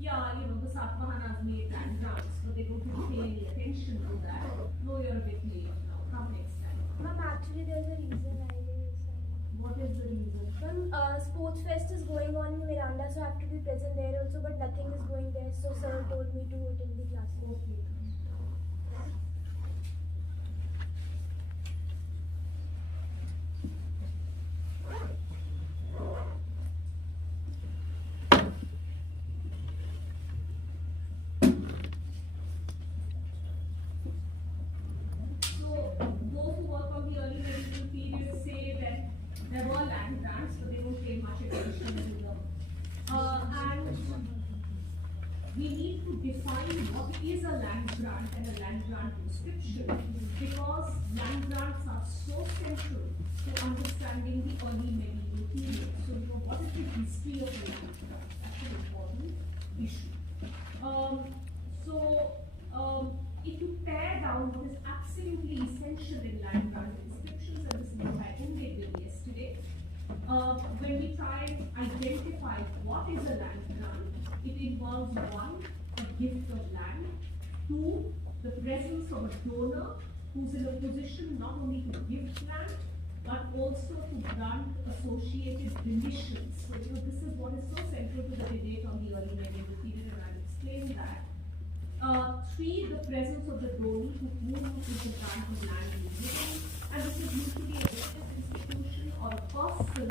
yeah, the Satavahanas made land grants, but they don't really pay any attention to that. No, you're a bit late now. Come next time. Ma'am, actually there's a reason I guess. What is the reason? Ma'am, Sports Fest is going on in Miranda, so I have to be present there also, but nothing is going there, so sir told me to attend the classes. Okay. So those who work on the early medieval period say that there were land grants, but they don't pay much attention to them. And we need to define what is a land grant and a land grant inscription, because land grants are so central to understanding the early medieval period. So, what is the history of land grants? That's an important issue. If you tear down what is absolutely essential in land grant inscriptions, and this is what I ended with yesterday, when we try and identify what is a land grant, it involves one, a gift of land, two, the presence of a donor who's in a position not only to gift land, but also to grant associated remissions. So, this is what is so central to the debate on the early medieval period, and I've explained that. Three, the presence of the donor to whom is the grant of land given, and this is usually a religious institution or a person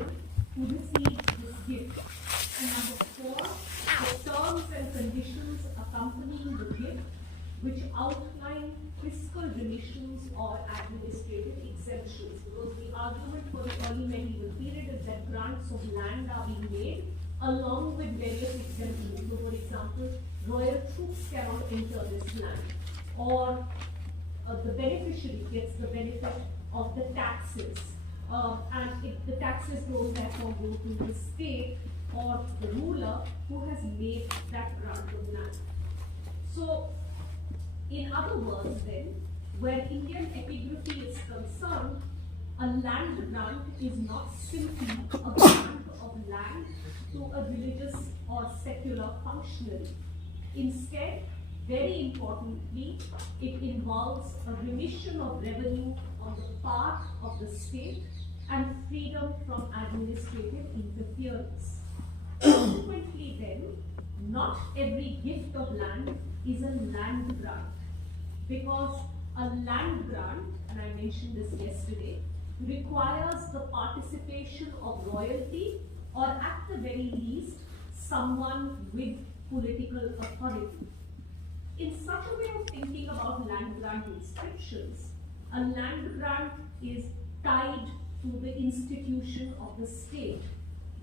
who receives this gift. And number four, the terms and conditions accompanying the gift, which outline fiscal remissions or administrative exemptions. Because the argument for the early medieval period is that grants of land are being made along with various exemptions. So, for example, royal troops cannot enter this land, or the beneficiary gets the benefit of the taxes, and if the taxes don't therefore go to the state or the ruler who has made that grant of land. So, in other words, then, where Indian epigraphy is concerned, a land grant is not simply a grant of land to a religious or secular functionary. Instead, very importantly, it involves a remission of revenue on the part of the state and freedom from administrative interference. Consequently, then, not every gift of land is a land grant, because a land grant, and I mentioned this yesterday, requires the participation of royalty, or at the very least, someone with political authority. In such a way of thinking about land grant inscriptions, a land grant is tied to the institution of the state,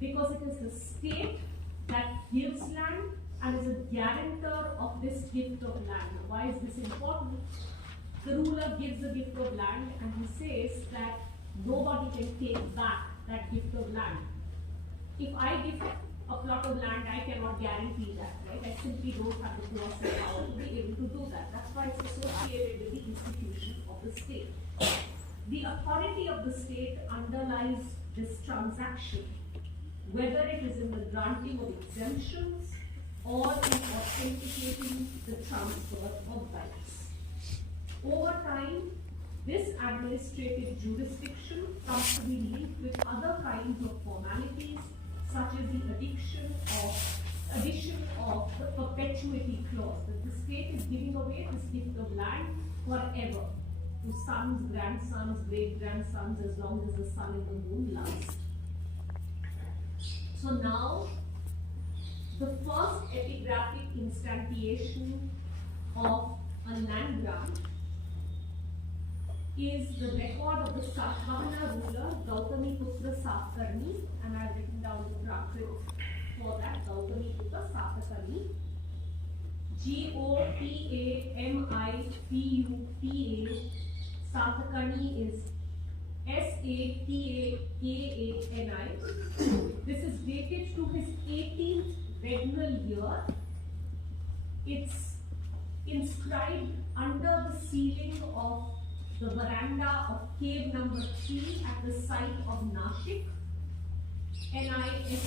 because it is the state that gives land and is a guarantor of this gift of land. Why is this important? The ruler gives a gift of land and he says that nobody can take back that gift of land. If I give a plot of land, I cannot guarantee that, right? I simply don't have the force and power to be able to do that. That's why it's associated with the institution of the state. The authority of the state underlies this transaction, whether it is in the granting of exemptions or in authenticating the transfer of rights. Over time, this administrative jurisdiction comes to be linked with other kinds of formalities, such as the addition of the perpetuity clause, that the state is giving away this gift of land forever to sons, grandsons, great-grandsons, as long as the sun and the moon last. So now, the first epigraphic instantiation of a land grant is the record of the Satavahana ruler Gautami Putra Satkarni, and I have written down the Prakrit for that, Gautami Putra Satkarni. G-O-T-A-M-I-P-U-T-A, Satkarni is S-A-T-A-K-A-N-I. This is dated to his 18th regnal year. It's inscribed under the ceiling of the veranda of cave number 3 at the site of Nashik, N-I-S-I-K,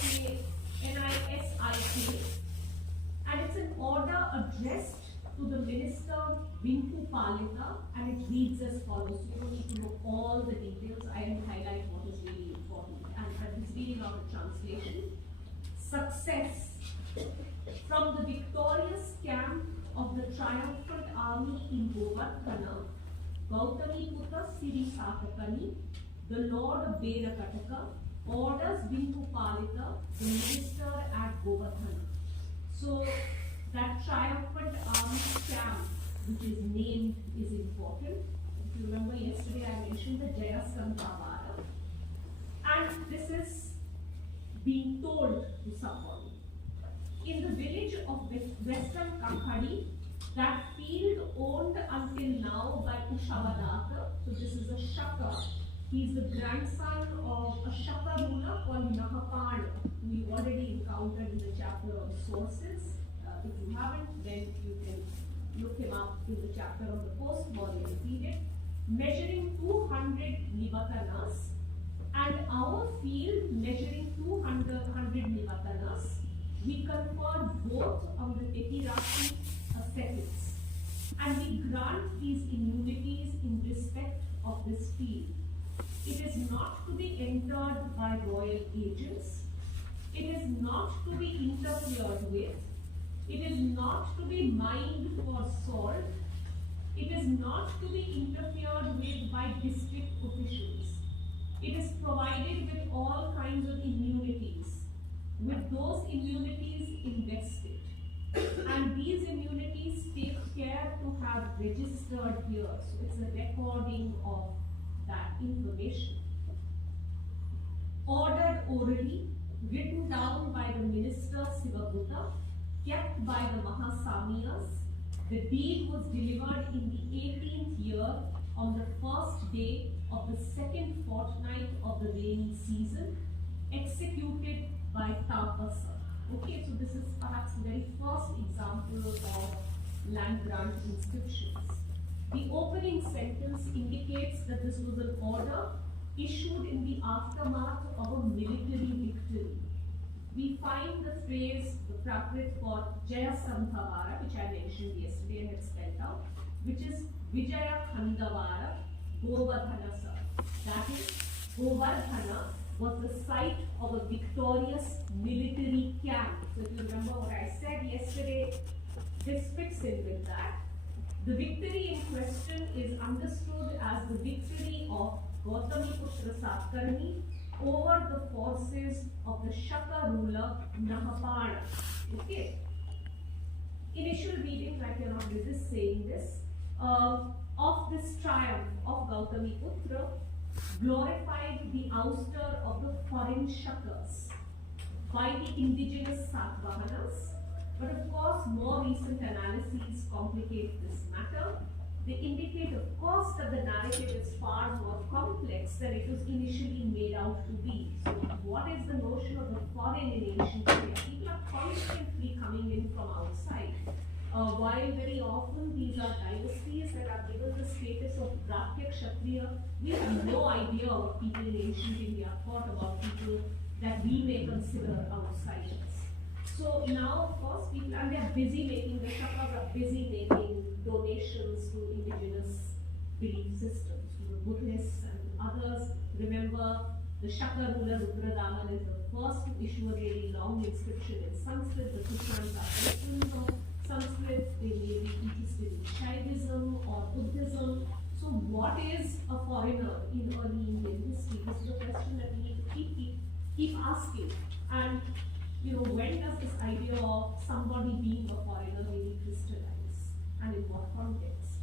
and it's the minister Vinku Palita, and it reads as follows. You don't need to know all the details. I will highlight what is really important. And I'm just reading out the translation. Success. From the victorious camp of the triumphant army in Govardhana, Gautamiputra Sirisakakani, the Lord of Verakataka, orders Vinku Palita, the minister at Govardhana. So that triumphant army camp, which is named, is important. If you remember yesterday I mentioned the Jayasanthavara. And this is being told to somebody. In the village of Western Kakhadi, that field owned until now by Kushavadata, so this is a Shaka. He is the grandson of a Shaka ruler called Nahapana, who you already encountered in the chapter on sources. If you haven't, then you can look him up in the chapter of the post-Mauryan period, measuring 200 Nivatanas, and our field measuring 200 Nivatanas. We confer both on the Etiraki ascetics, and we grant these immunities in respect of this field. It is not to be entered by royal agents. It is not to be interfered with. It is not to be mined for salt. It is not to be interfered with by district officials. It is provided with all kinds of immunities, with those immunities invested. And these immunities take care to have registered here. So it's a recording of that information. Ordered orally, written down by the minister Sivagutta, kept by the Mahasamiyas. The deed was delivered in the 18th year on the first day of the second fortnight of the rainy season, executed by Tapasa. Okay, so this is perhaps the very first example of land grant inscriptions. The opening sentence indicates that this was an order issued in the aftermath of a military victory. We find the phrase, the Prakrit for Jayasanthavara, which I mentioned yesterday and had spelled out, which is Vijaya Khandavara Govardhana. That is, Govardhana was the site of a victorious military camp. So if you remember what I said yesterday, this fits in with that. The victory in question is understood as the victory of Gautamiputra Satkarni over the forces of the Shaka ruler Nahapana. Okay. Initial readings, I cannot resist saying this, of this triumph of Gautamiputra glorified the ouster of the foreign Shakas by the indigenous Satvahanas. But of course, more recent analyses complicate this matter. They indicate, of course, that the narrative is far more complex than it was initially made out to be. So, what is the notion of the foreign in ancient India? People are constantly coming in from outside. While very often these are dynasties that are given the status of Brakya Kshatriya, we have no idea what people in ancient India thought about people that we may consider outsiders. So now, of course, people, and they are busy making, the Shakas are busy making donations to indigenous belief systems, to the Buddhists and others. Remember, the Shaka ruler Rudradaman is the first to issue a really long inscription in Sanskrit. The Kushans are Muslims of Sanskrit. They may be interested in Shaivism or Buddhism. So what is a foreigner in early Indian history? This is a question that we need to keep asking. And when does this idea of somebody being a foreigner really crystallize, and in what context?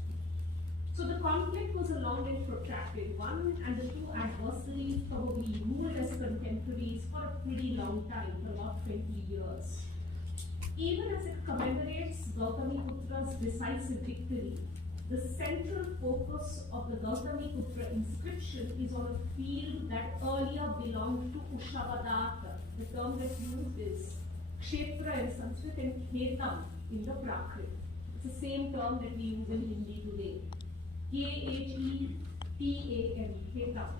So the conflict was a long and protracted one, and the two adversaries probably ruled as contemporaries for a pretty long time, for about 20 years. Even as it commemorates Gautamiputra's decisive victory, the central focus of the Gautamiputra inscription is on a field that earlier belonged to Ushavadata. The term that's used is Kshetra in Sanskrit and Khetam in the Prakrit. It's the same term that we use in Hindi today. K-H-E-T-A-M, Khetam.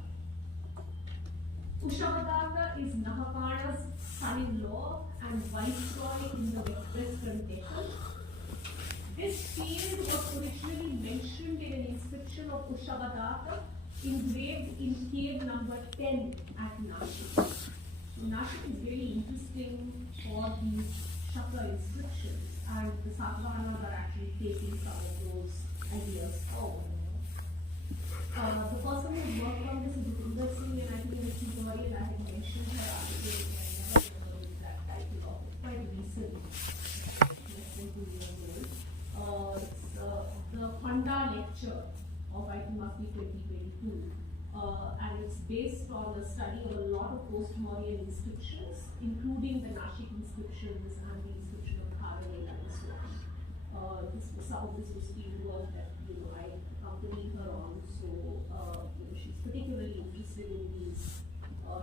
Ushavadata is Nahapana's son-in-law and viceroy in the Western Deccan. This field of Ushabadatta engraved in cave number 10 at Nashik. So Nashik is very interesting for these Shaka inscriptions, and the Satavahanas are actually taking some of those ideas forward. The person who worked on this is Bhupinder Singh, and I think in the tutorial I had mentioned her article, and I never remember the exact title of it, quite recent, less than 2 years old. It's the Honda lecture of, I think, must be 2022, and it's based on a study of a lot of post-Mauryan inscriptions, including the Nashik inscriptions and the inscription of Kharale and so on. Some of this was fieldwork that I accompanied her on, so she's particularly interested in these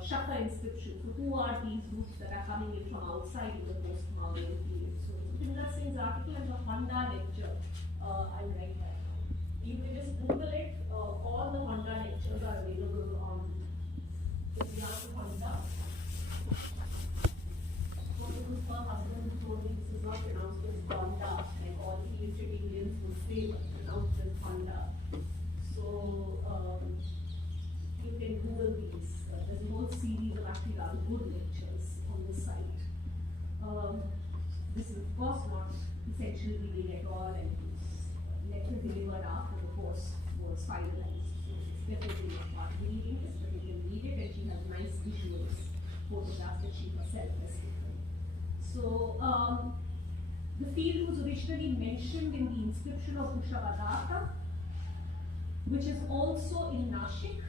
Shaka inscriptions. So who are these groups that are coming in from outside in the post-Mauryan period? So Bhupinder Singh's article and the Honda lecture, I'll write that down. You can just Google it. All the Honda lectures are available on Vidyana Honda. Her husband told me this is not pronounced as Honda, like all illiterate Indians would say, but pronounced as Honda. So you can Google these. There's a whole series of actually rather good lectures on this site. This is of course not essential reading at all, and this lecture delivered after the course was finalized. So it's definitely not part of the reading list, but you can read it, and she has nice visuals, photographs that she herself has taken. So the field was originally mentioned in the inscription of Ushabadatta, which is also in Nashik,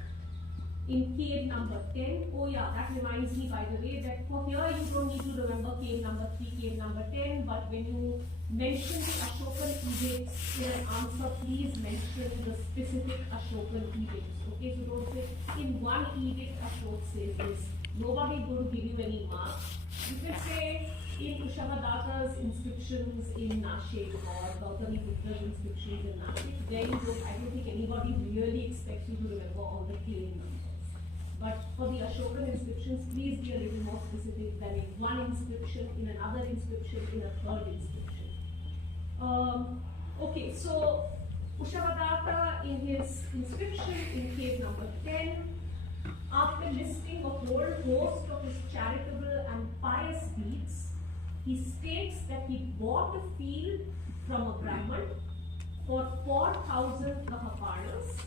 in cave number 10. Oh yeah, that reminds me, by the way, that for here you don't need to remember cave number 3, cave number 10, but when you mention the Ashokan edicts in an answer, please mention the specific Ashokan edicts. Okay, so don't say, in one edict Ashok says this. Nobody is going to give you any marks. You can say, in Ushabadatta's inscriptions in Nashik or Gautamiputra's inscriptions in Nashik, then I don't think anybody really expects you to remember all the cave numbers. But for the Ashokan inscriptions, please be a little more specific than in one inscription, in another inscription, in a third inscription. Okay, so Ushabadatta in his inscription in cave number 10, after listing a whole host of his charitable and pious deeds, he states that he bought a field from a Brahman for 4,000 kahapanas.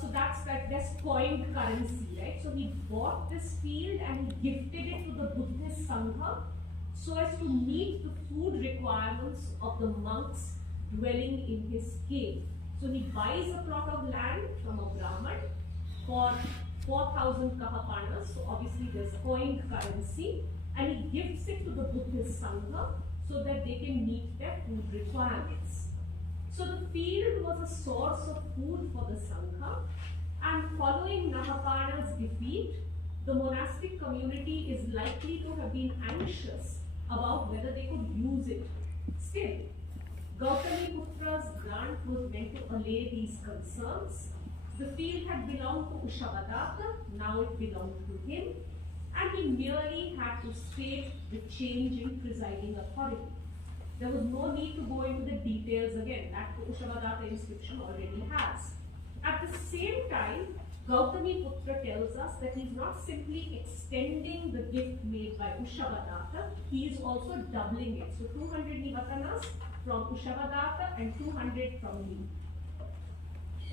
So that's coined currency, right? So he bought this field and he gifted it to the Buddhist Sangha so as to meet the food requirements of the monks dwelling in his cave. So he buys a plot of land from a Brahman for 4,000 kahapanas, so obviously there's coined currency, and he gifts it to the Buddhist Sangha so that they can meet their food requirements. So the field was a source of food for the Sangha, and following Nahapana's defeat, the monastic community is likely to have been anxious about whether they could use it. Still, Gautamiputra's grant was meant to allay these concerns. The field had belonged to Ushabadatta, now it belonged to him, and he merely had to state the change in presiding authority. There was no need to go into the details again, that the Ushabadatta inscription already has. At the same time, Gautamiputra tells us that he is not simply extending the gift made by Ushabadatta, he is also doubling it. So 200 nivatanas from Ushabadatta and 200 from me.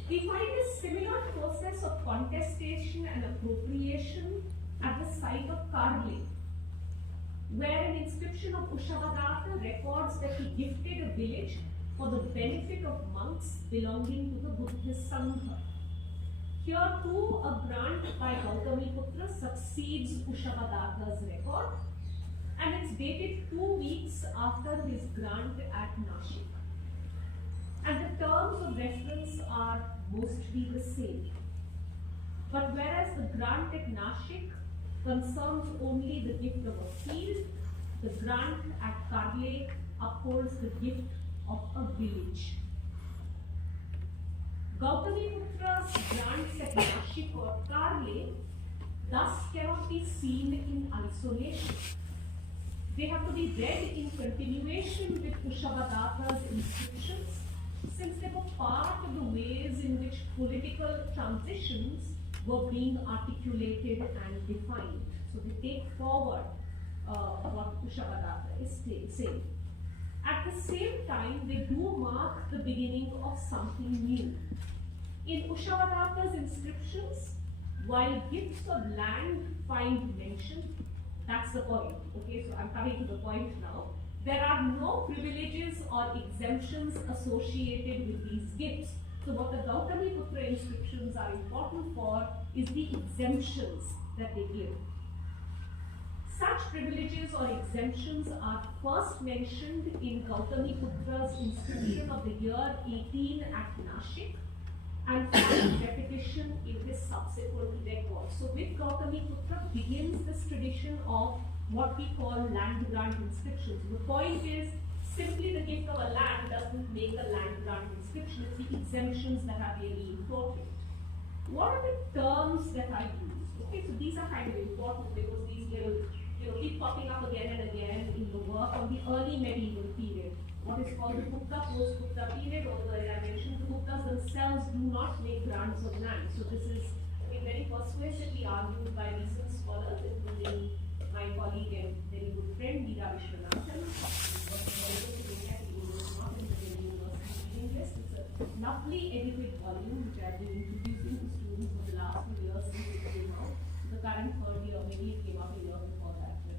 We find a similar process of contestation and appropriation at the site of Karle, where an inscription of Ushabadatta records that he gifted a village for the benefit of monks belonging to the Buddhist Sangha. Here too, a grant by Gautamiputra succeeds Ushabadatta's record, and it's dated 2 weeks after his grant at Nashik. And the terms of reference are mostly the same. But whereas the grant at Nashik concerns only the gift of a field, the grant at Karle upholds the gift of a village. Gautamiputra's grants at Nashik or Karle thus cannot be seen in isolation. They have to be read in continuation with Ushabadatta's inscriptions since they were part of the ways in which political transitions were being articulated and defined. So they take forward what Kushabadatta is saying. At the same time, they do mark the beginning of something new. In Kushabadatta's inscriptions, while gifts of land find mention, that's the point. Okay, so I'm coming to the point now. There are no privileges or exemptions associated with these gifts. So what the Gautamiputra inscriptions are important for is the exemptions that they give. Such privileges or exemptions are first mentioned in Gautamiputra's inscription of the year 18 at Nashik and find repetition in his subsequent records. So with Gautamiputra begins this tradition of what we call land grant inscriptions. The point is, simply the gift of a land doesn't make a land grant inscription, it's the exemptions that are really important. What are the terms that are used? Okay, so these are kind of important because these will keep popping up again and again in the work of the early medieval period. What is called the Gupta post-Gupta period, although as I mentioned, the Guptas themselves do not make grants of land. So this is very persuasively argued by recent scholars, including my colleague and very good friend, Meera Vishwanathan, who was not in the University of English. It's a lovely edited volume which I've been introducing to students for the last few years since it came out. The current third year, maybe it came out a year before that, but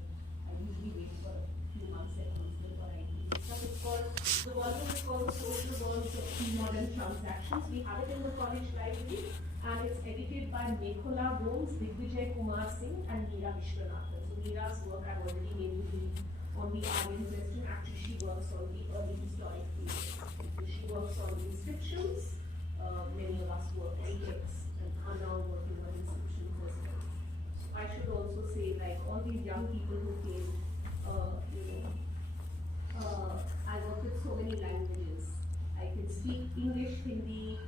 I usually wait for a few months at once before I do. The volume is called The Social Bonds of Pre-Modern Transactions. We have it in the college library, and it's edited by Mekhola Gomes, Digvijay Kumar Singh, and Meera Vishwanathan. So Meera's work I've already named on the Aryan question. Actually, she works on the early historic period. So she works on inscriptions. Many of us work on texts and are now working on inscriptions as well. So I should also say, like all these young people who came, I work with so many languages. I can speak English, Hindi,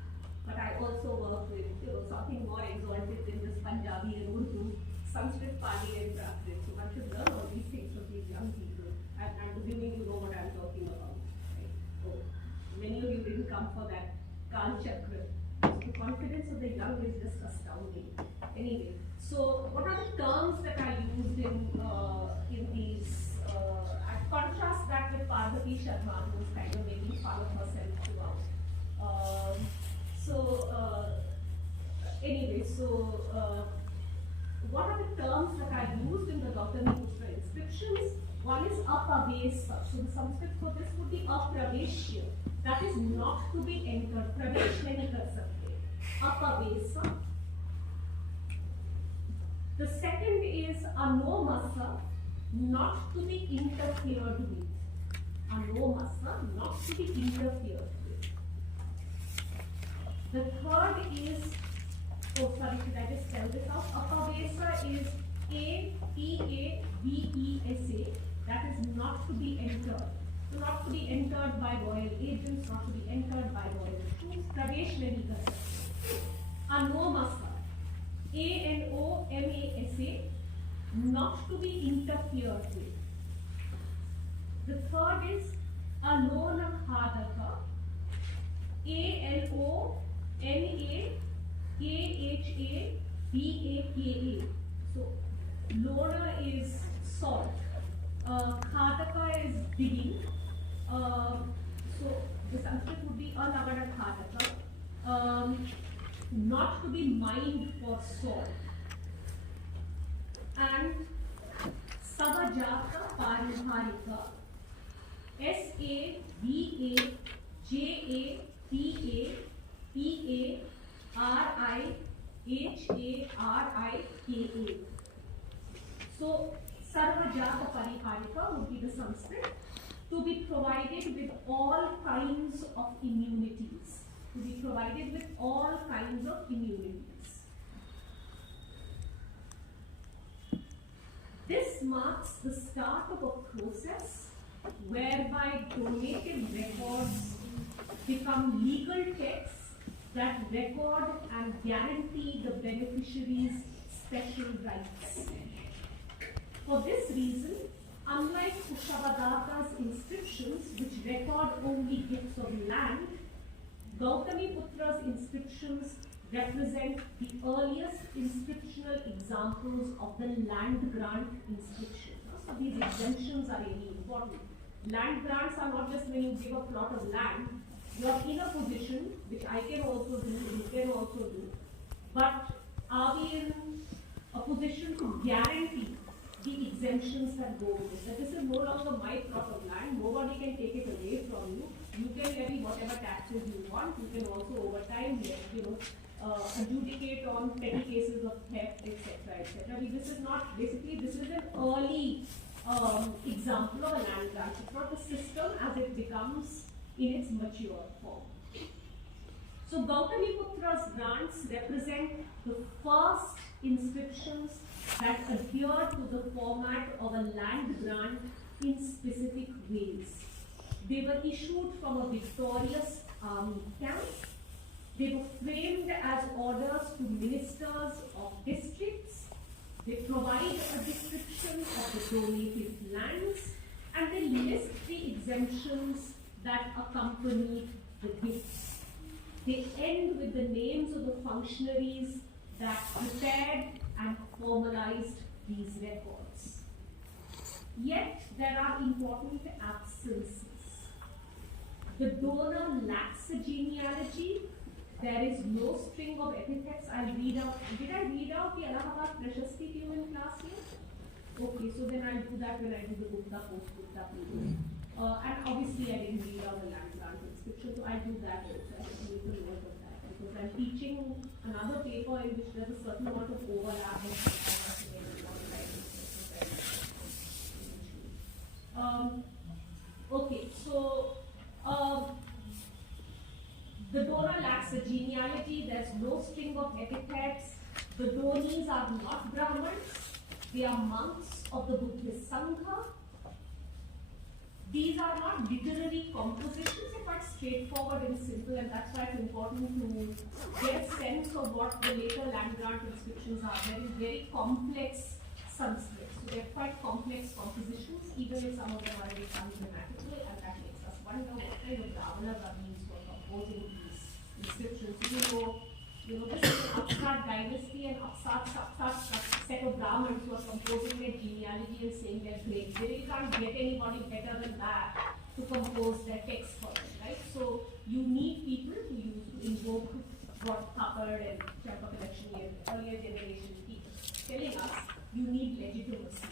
but I also work with something more exalted than just Punjabi and Urdu, Sanskrit, Pali, and Prakrit. So one should learn all these things from these young people. And I'm assuming you know what I'm talking about. Right? Oh, many of you didn't come for that Kal Chakra. The confidence of the young is just astounding. Anyway, so what are the terms that are used in these? I contrast that with Parvati Sharma, who's kind of making fun of herself throughout. What are the terms that are used in the Gautamiputra inscriptions? One is apavesa. So the Sanskrit for this would be apraveshya. That is not to be entered. Pravesh nahi kar sakte. Apavesa. The second is anomasa, not to be interfered with. Anomasa, not to be interfered with. The third is, oh sorry, should I just spell this out? Apavesa is A-P-A-V-E-S-A, that is not to be entered. So not to be entered by royal agents, not to be entered by royal troops. Pravesh nahi kar sakte. Anomasa, A-N-O-M-A-S-A, not to be interfered with. The third is Alona Khadaka, A-L-O-N-A-K-H-A-B-A-K-A. So Lona is salt, Khadaka is digging. So the Sanskrit would be Anagana Khadaka, not to be mined for salt. And Savajata Pariharika, S-A-V-A-J-A-P-A-R-I-H-A-R-I-K-A. So Sarvajata Pariharika would be the Sanskrit, to be provided with all kinds of immunities. To be provided with all kinds of immunities. This marks the start of a process whereby donated records become legal texts that record and guarantee the beneficiary's special rights. For this reason, unlike Kushabadatta's inscriptions, which record only gifts of land, Gautamiputra's inscriptions represent the earliest inscriptional examples of the land grant inscription. So these exemptions are really important. Land grants are not just when you give a plot of land, you're in a position, which I can also do, you can also do, but are we in a position to guarantee the exemptions that go with it? That this is no longer my plot of land, nobody can take it away from you. You can levy whatever taxes you want. You can also over time, adjudicate on petty cases of theft, etc., etc. I mean, this is not basically, this is an early example of a land grant. It's not the system as it becomes in its mature form. So Gautamiputra's grants represent the first inscriptions that adhere to the format of a land grant in specific ways. They were issued from a victorious army camp. They were framed as orders to ministers of districts. They provide a description of the donated lands, and they list the exemptions that accompanied the gifts. They end with the names of the functionaries that prepared and formalized these records. Yet there are important absences. The donor lacks a genealogy. There is no string of epithets. I'll read out. Did I read out the Allahabad Prashasti to you in class here? Okay, so then I'll do that when I do the Gupta post-Gupta period. And obviously I didn't read out the land grant inscription, so I'll do that also. I have to make a note of that because I'm teaching another paper in which there's a certain amount of overlap. Okay, so the donor lacks a genealogy, there's no string of epithets, the donees are not Brahmins, they are monks of the Buddhist Sangha. These are not literary compositions, they're quite straightforward and simple, and that's why it's important to get a sense of what the later land grant inscriptions are. They're in very complex Sanskrit, so they're quite complex compositions, even if some of them are very ungrammatical, and that makes us wonder what kind of Brahmanas are these who are composing these inscriptions. This is an upstart dynasty and upstart set of Brahmins who are composing their genealogy and saying they're great. They really can't get anybody better than that to compose their text for them, right? So you need people to invoke what Thapar and Champa collection and earlier generation people telling us you need legitimacy.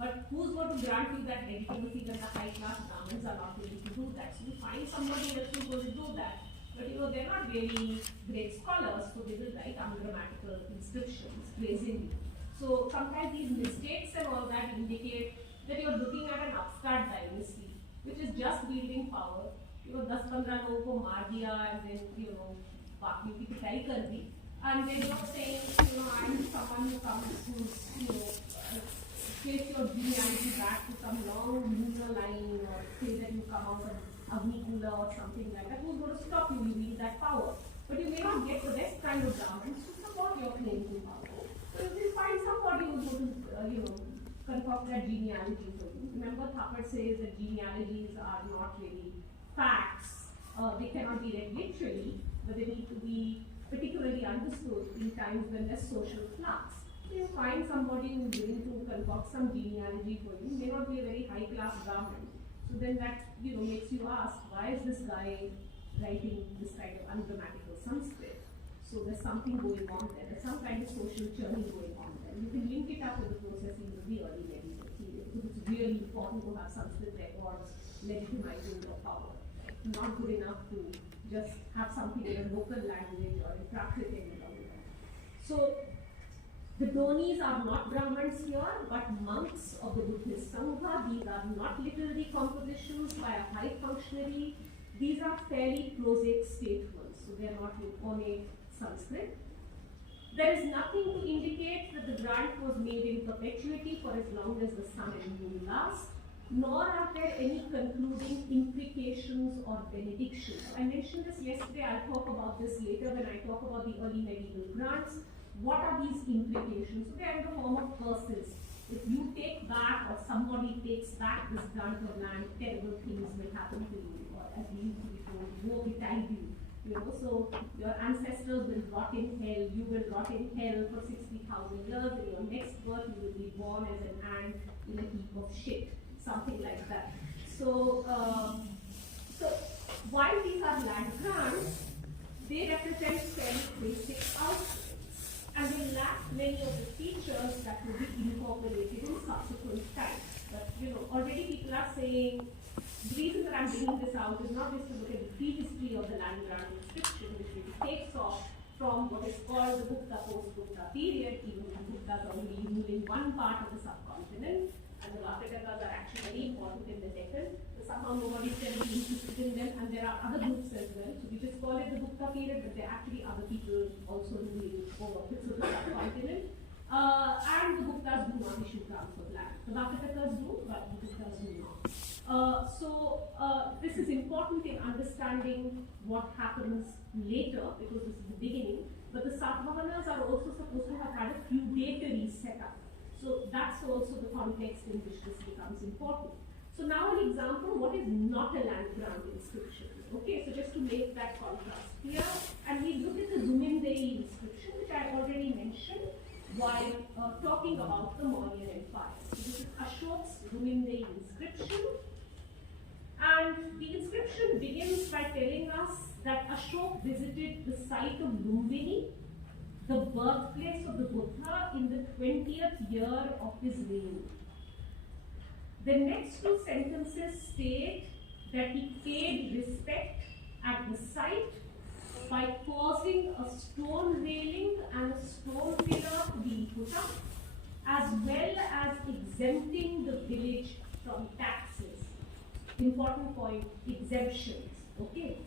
But who's going to grant you that legitimacy when the high class Brahmins are not willing to do that? So you find somebody else who's going to do that. But they're not really great scholars, so they will write ungrammatical inscriptions, praising you. So sometimes these mistakes and all that indicate that you're looking at an upstart dynasty, which is just wielding power. 10-15 लोगों को मार दिया and then बाकी की पिटाई कर दी. And they're not saying, I'm someone who comes to, trace your genealogy back to some long lunar line or say that you come out of Agnikula or something like that. Who's going to stop you? You need that power. But you may not get the best kind of Brahmins to support your claim to power. So you will find somebody who's going to, concoct that genealogy for you. Remember, Thapar says that genealogies are not really facts. They cannot be read literally, but they need to be particularly understood in times when there's social flux. So you find somebody who's willing to concoct some genealogy for you. May not be a very high-class Brahmin. So then that makes you ask, why is this guy writing this kind of ungrammatical Sanskrit? So there's something going on there. There's some kind of social churning going on there. You can link it up with the processing of the early medieval period because it's really important to have Sanskrit records legitimizing your power. Not good enough to just have something in a local language or in Prakritic language. So the donees are not Brahmins here, but monks of the Buddhist Sangha. These are not literary compositions by a high functionary. These are fairly prosaic statements, so they are not in ornate Sanskrit. There is nothing to indicate that the grant was made in perpetuity for as long as the sun and moon last, nor are there any concluding implications or benedictions. I mentioned this yesterday, I'll talk about this later when I talk about the early medieval grants. What are these implications? So they are in the form of curses. If you take back or somebody takes back this grant of land, terrible things will happen to you, or as we used to be told, woe betide you. You know, so your ancestors will rot in hell, you will rot in hell for 60,000 years, in your next birth you will be born as an ant in a heap of shit, something like that. So, so while these are land grants, they represent fairly basic outcomes, and they lack many of the features that will be incorporated in subsequent times. But you know, already people are saying, the reason that I'm bringing this out is not just to look at the prehistory of the land grant inscription, which really takes off from what is called the Gupta post-Gupta period, even the Guptas are only ruling one part of the subcontinent, and the Vakatas are actually very important in the Deccan. So somehow nobody's terribly interested in them, and there are other groups as well. So we just call it the Gupta period, but there are actually other people also ruling over the subcontinent. And the Guptas do not issue grants of land. The Vakatas do, but the Guptas do not. So this is important in understanding what happens later, because this is the beginning. But the Satavahanas are also supposed to have had a feudatory setup. So that's also the context in which this becomes important. So now an example, what is not a land grant inscription? Okay, so just to make that contrast clear, and we look at the Zumindei inscription, which I already mentioned while talking about the Mauryan Empire. So this is Ashok's Zumindei inscription. And the inscription begins by telling us that Ashok visited the site of Lumbini, the birthplace of the Buddha, in the 20th year of his reign. The next two sentences state that he paid respect at the site by causing a stone railing and a stone pillar to be put up, as well as exempting the village from taxes. Important point, exemptions. Okay.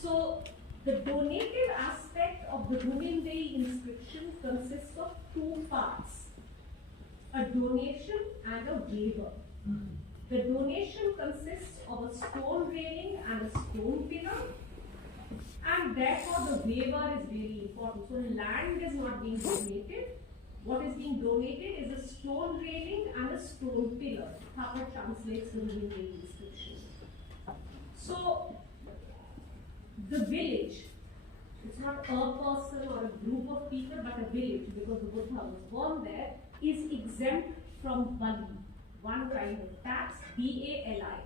So the donative aspect of the Zumindei inscription consists of two parts: a donation and a waiver. The donation consists of a stone railing and a stone pillar, and therefore the waiver is really important. So land is not being donated. What is being donated is a stone railing and a stone pillar. Thapa translates the Zumindei inscription. So the village, it's not a person or a group of people, but a village, because the Buddha was born there, is exempt from Bali, one kind of tax, B-A-L-I,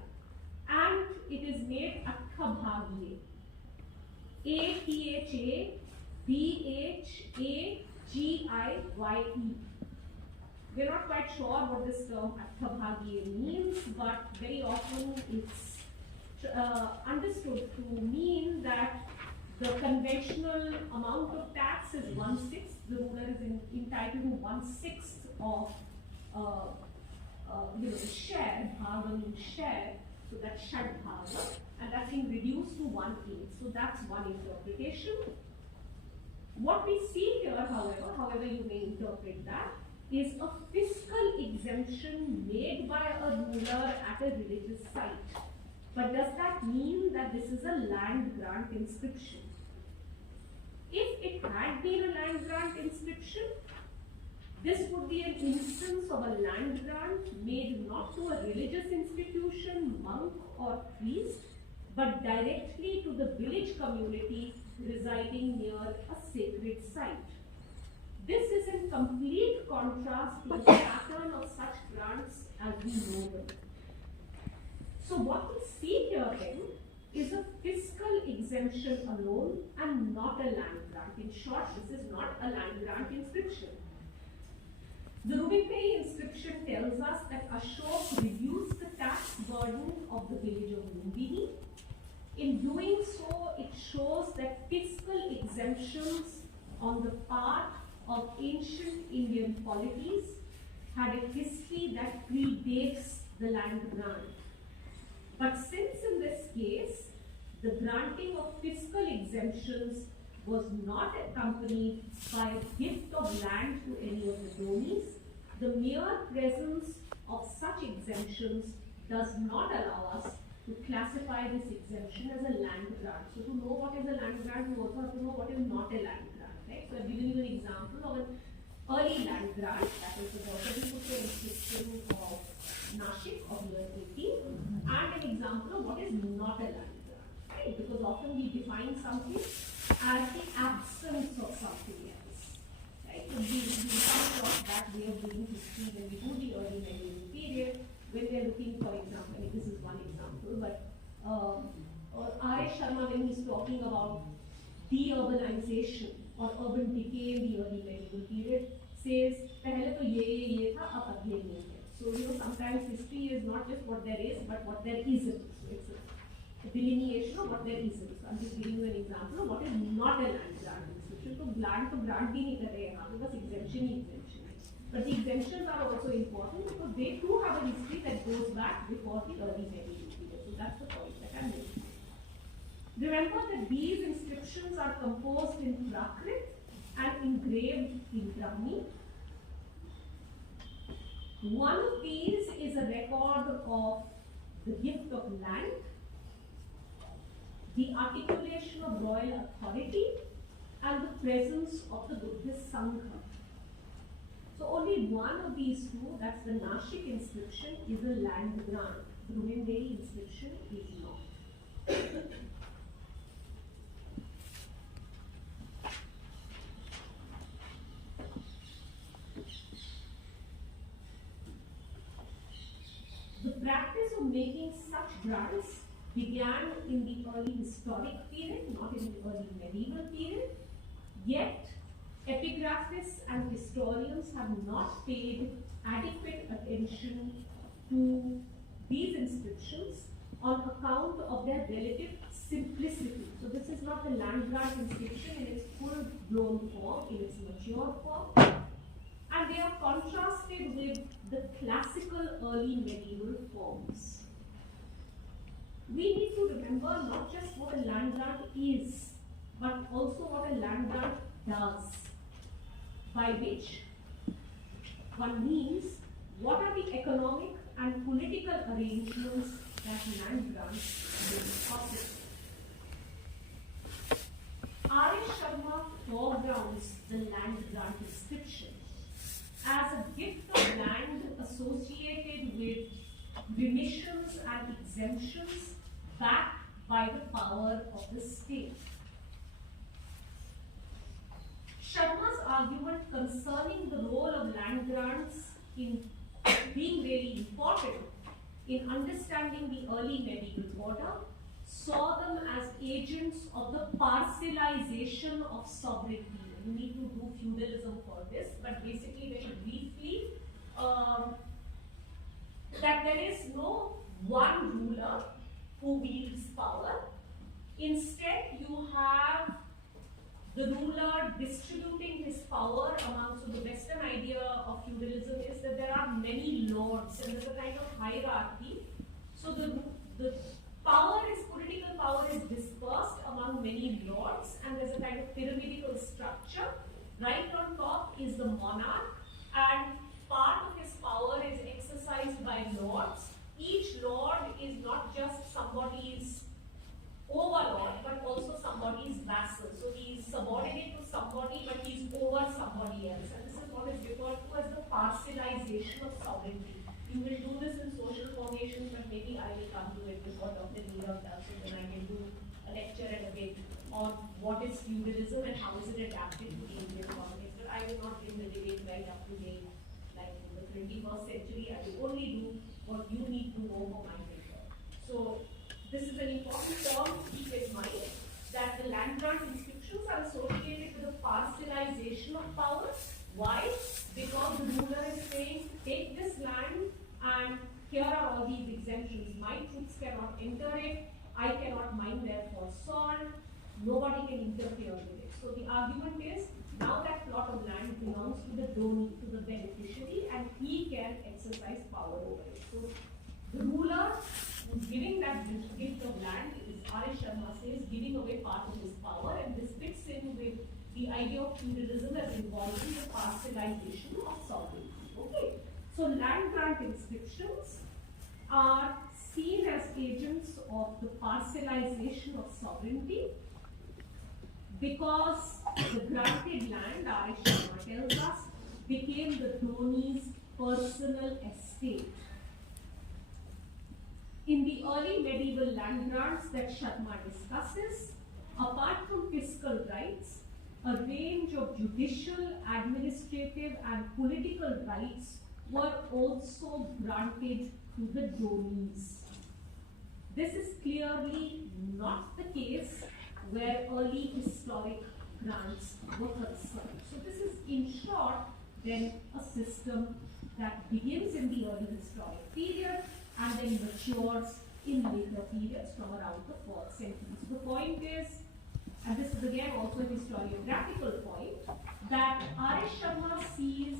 and it is made Athabhagye, A-T-H-A-B-H-A-G-I-Y-E. We're not quite sure what this term Athabhagye means, but very often it's understood to mean that the conventional amount of tax is 1/6. The ruler is entitled to 1/6 of the share, bhaga means share, so that's shadbhaga, and that's being reduced to 1/8. So that's one interpretation. What we see here, however you may interpret that, is a fiscal exemption made by a ruler at a religious site. But does that mean that this is a land grant inscription? If it had been a land grant inscription, this would be an instance of a land grant made not to a religious institution, monk or priest, but directly to the village community residing near a sacred site. This is in complete contrast to the pattern of such grants as we know them. So what we see here then is a fiscal exemption alone and not a land grant. In short, this is not a land grant inscription. The Zumindei inscription tells us that Ashok reduced the tax burden of the village of Lumbini. In doing so, it shows that fiscal exemptions on the part of ancient Indian polities had a history that predates the land grant. But since in this case, the granting of fiscal exemptions was not accompanied by a gift of land to any of the donees, the mere presence of such exemptions does not allow us to classify this exemption as a land grant. So to know what is a land grant, you also have to know what is not a land grant, right? So I've given you an example of an early land grant, that is the Gautamiputra inscription of Nashik of year 18, and an example of what is not a land grant. Right? right? Because often we define something as the absence of something else, right? So we come across that way of doing history when we do the early medieval period, when we are looking, for example, I mean, this is one example, but R.S. Sharma, when he's talking about de-urbanization or urban decay in the early medieval period, says, पहले तो ये था, अब अगले ये है. So, sometimes history is not just what there is, but what there isn't. So, it's a delineation of what there isn't. So, I'm just giving you an example of what is not a land grant inscription. So, land to grant bhi nahi kar rahe hain, because exemption he exemption है. But the exemptions are also important because they too have a history that goes back before the early medieval period. So, that's the point that I'm making. Remember that these inscriptions are composed in Prakrit and engraved in Brahmi. One of these is a record of the gift of land, the articulation of royal authority, and the presence of the Buddhist Sangha. So only one of these two, that's the Nashik inscription, is a land grant. The Brahminderi inscription is not. The practice of making such grants began in the early historic period, not in the early medieval period. Yet, epigraphists and historians have not paid adequate attention to these inscriptions on account of their relative simplicity. So this is not the land grant inscription in its full-blown form, in its mature form. And they are contrasted with the classical early medieval forms. We need to remember not just what a land grant is, but also what a land grant does, by which one means what are the economic and political arrangements that land grants make possible. R.S. Sharma foregrounds the land grant inscription as a gift of land associated with remissions and exemptions backed by the power of the state. Sharma's argument concerning the role of land grants in being very important in understanding the early medieval order saw them as agents of the parcelization of sovereignty. You need to do feudalism for this, but basically, very briefly, that there is no one ruler who wields power. Instead, you have the ruler distributing his power among. So the Western idea of feudalism is that there are many lords and there's a kind of hierarchy. So the power is, political power is dispersed among many lords, and there's a kind of pyramidal structure. Right on top is the monarch, and part of his power is exercised by lords. Each lord is not just somebody's overlord, but also somebody's vassal. So he is subordinate to somebody, but he is over somebody else. And this is what is referred to as the parcelization of sovereignty. You will do this in social formation, but maybe I will come to it before Dr. Neerav does, so then I can do a lecture and a bit on what is feudalism and how is it adapted to the Indian context. But I will not bring the debate right up to date, like in the 21st century. I will only do what you need to know for my paper. So this is an important term to keep in mind, that the land grant inscriptions are associated with the parcelization of power. Why? Because the ruler is saying, take this land and here are all these exemptions. My troops cannot enter it, I cannot mine there for salt, nobody can interfere with it. So the argument is, now that plot of land belongs to the donee, to the beneficiary, and he can exercise power over it. So the ruler who's giving that gift of land is, R.S. Sharma says, giving away part of his power, and this fits in with the idea of feudalism as involving the parcelization of sovereignty. Okay, so land grant inscriptions are seen as agents of the parcelization of sovereignty because the granted land, R.S. Sharma tells us, became the donie's personal estate. In the early medieval land land grants that Sharma discusses, apart from fiscal rights, a range of judicial, administrative and political rights were also granted to the dolees. This is clearly not the case where early historic grants were concerned. So this is in short then a system that begins in the early historic period and then matures in later periods from around the 4th century. So the point is, and this is again also a historiographical point, that R.S. Sharma sees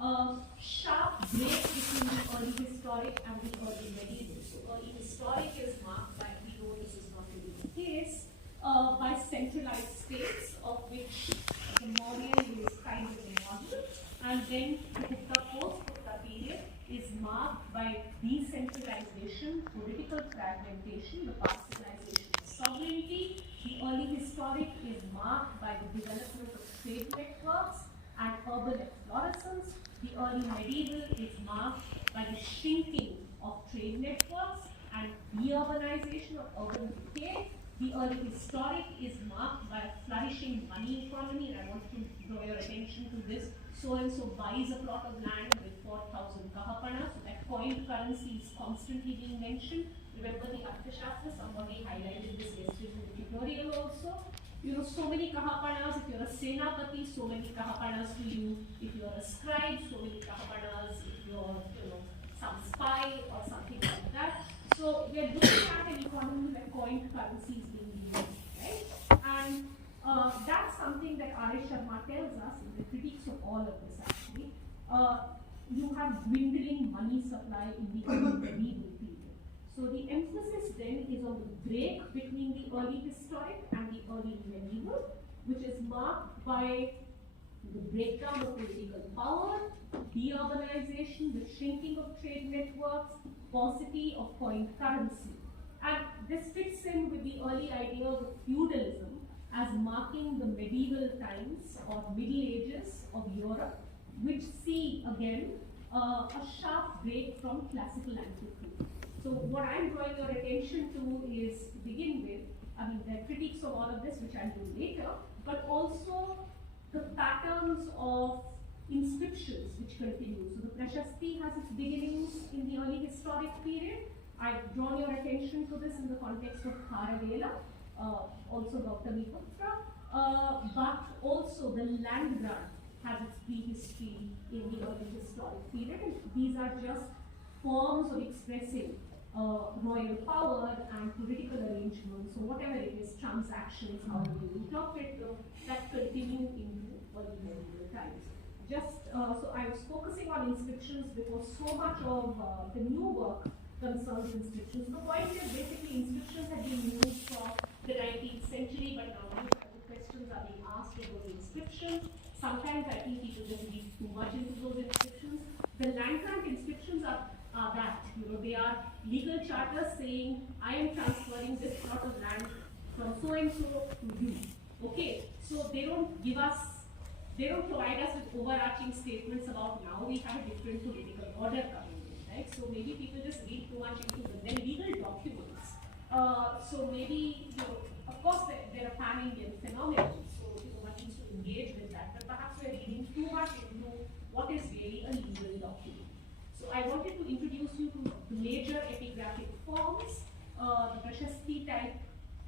a sharp break between the early historic and the early medieval. So early historic is marked by, we know this is not really the case, by centralized states, of which the Mauryan is kind of a model, and then the post-Gupta period is marked by decentralization, political fragmentation, the partialization of sovereignty. The early historic is marked by the development of trade networks and urban efflorescence. The early medieval is marked by the shrinking of trade networks and deurbanization of urban decay. The early historic is marked by a flourishing money economy, and I want to draw your attention to this. So and so buys a plot of land with 4,000 kahapanas, so that coined currency is constantly being mentioned. Remember the Arthashastra, somebody highlighted this yesterday in the tutorial also. You know, so many kahapanas, if you're a senapati, so many kahapanas to you. If you're a scribe, so many kahapanas. If you're, some spy or something like that. So we're looking at an economy where coined currency is being used, right? And that's something that R.S. Sharma tells us in the critiques of all of this actually. You have dwindling money supply in the early medieval period. So the emphasis then is on the break between the early historic and the early medieval, which is marked by the breakdown of political power, deurbanization, the shrinking of trade networks, paucity of coined currency. And this fits in with the early ideas of feudalism as marking the medieval times or Middle Ages of Europe, which see again a sharp break from classical antiquity. So what I'm drawing your attention to is, to begin with, I mean, there are critiques of all of this, which I'll do later, but also the patterns of inscriptions which continue. So the Prashasti has its beginnings in the early historic period. I've drawn your attention to this in the context of Kharavela, also Gautamiputra, but also the land grant has its prehistory in the early historic period. And these are just forms of expressing royal power and political arrangements, so whatever it is, transactions, how you interpret them, that continue into early medieval times. Just so I was focusing on inscriptions because so much of the new work concerns inscriptions. The point is basically inscriptions have been used from the 19th century, but now the questions are being asked of those inscriptions. Sometimes I think people just read too much into those inscriptions. The land grant inscriptions are that, they are legal charters saying, I am transferring this plot of land from so and so to you. Okay, so they don't provide us with overarching statements about now we have a different political order coming in, right? So maybe people just read too much into them. They're legal documents. So maybe, of course there are pan-Indian phenomena, so one needs to engage with that, but perhaps we're reading too much into what is really a legal document. So I wanted to introduce you to the major epigraphic forms, the Prashasti type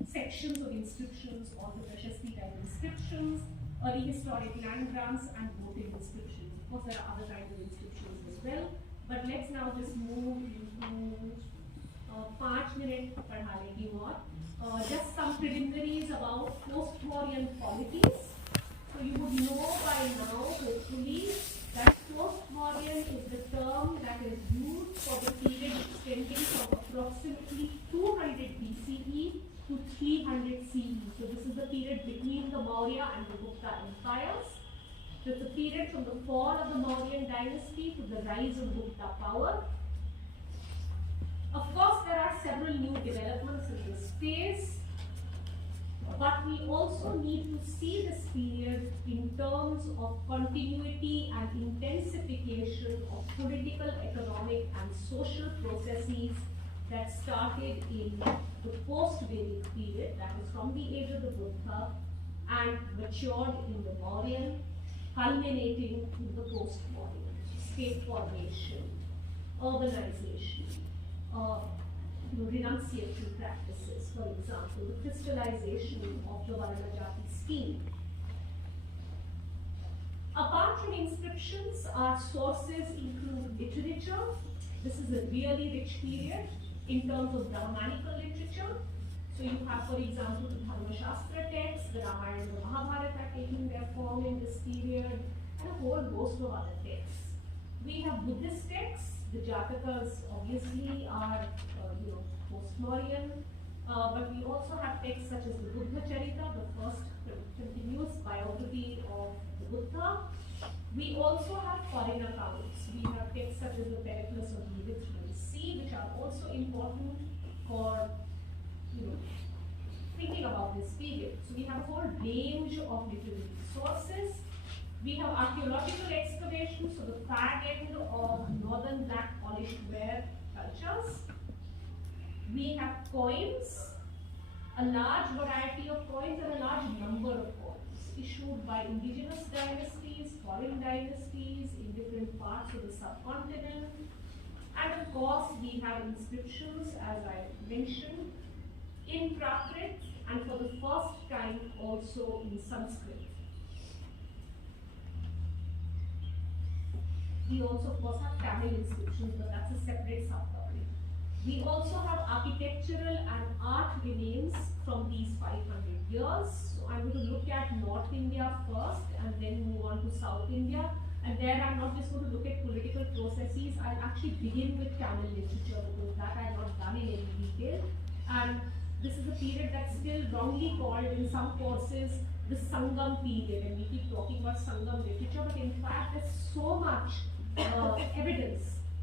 sections of inscriptions or the Prashasti type inscriptions, early historic land grants and votive inscriptions. Of course, there are other kinds of inscriptions as well, but let's now just move into 5 minutes padha legi aur. Just some preliminaries about post-Mauryan polities. So you would know by now, hopefully, that post-Mauryan is the term that is used for the period extending from approximately 200 BCE to 300 CE. So this is the period between the Maurya and the Gupta empires. So it's the period from the fall of the Mauryan dynasty to the rise of Gupta power. Of course, there are several new developments in this phase, but we also need to see this period in terms of continuity and intensification of political, economic and social processes that started in the post-Vedic period, that is from the age of the Buddha and matured in the Mauryan, culminating in the post-Mauryan, state formation, urbanization, renunciatory practices, for example, the crystallization of the Varnajati scheme. Apart from inscriptions, our sources include literature. This is a really rich period in terms of Brahmanical literature. So you have, for example, the Dharma Shastra texts, the Ramayana and the Mahabharata taking their form in this period, and a whole host of other texts. We have Buddhist texts. The Jatakas obviously are, post-Mauryan, but we also have texts such as the Buddha Charita, the first continuous biography of the Buddha. We also have foreign accounts. We have texts such as the Pericles of the Erythraean Sea, which are also important for thinking about this period. So we have a whole range of literary sources. We have archaeological excavations, so the fag end of northern black polished ware cultures. We have coins, a large variety of coins and a large number of coins issued by indigenous dynasties, foreign dynasties in different parts of the subcontinent. And of course, we have inscriptions, as I mentioned, in Prakrit and for the first time also in Sanskrit. We also, of course, have Tamil inscriptions, but that's a separate subtopic. We also have architectural and art remains from these 500 years. So I'm going to look at North India first and then move on to South India. And there I'm not just going to look at political processes, I'll actually begin with Tamil literature because that I've not done in any detail. And this is a period that's still wrongly called in some courses the Sangam period, and we keep talking about Sangam literature, but in fact there's so much evidence,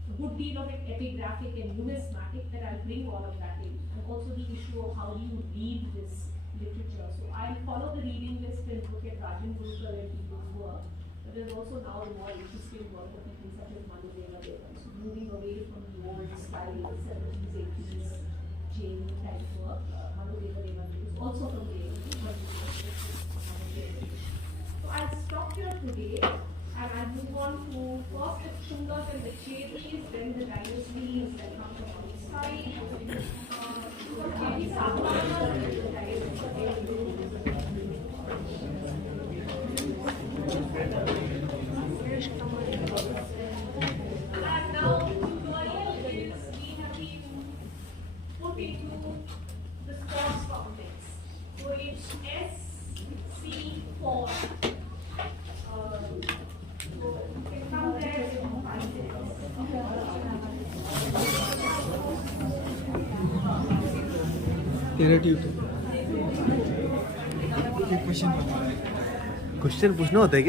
a good deal of it epigraphic and numismatic, that I'll bring all of that in, and also the issue of how do you read this literature. So I'll follow the reading list and look at Rajan Gurukar and people's work, but there's also now the more interesting work of people such as Manudeva Devan, so moving away from the old style, 70s, 80s, Jain type work. Manudeva Devan is also from the 80s, but so I'll stop here today. And I'll move on to first the Shungas and the Chetis, then the dynasties that come from outside. Chetis are the dynasties. And now tutorial is we have been put into the sports complex. So it's SC4. Question पूछना होता है क्या?